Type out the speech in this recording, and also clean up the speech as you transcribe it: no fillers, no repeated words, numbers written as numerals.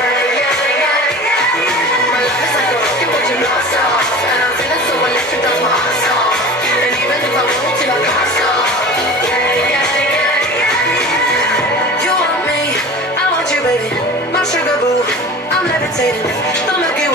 My life is like a rocket with your blast off, and I'm feeling so electric, that's my ass off. And even if I want to, I can't stop. You want me, I want you, baby. My sugar boo, I'm levitating. The Milky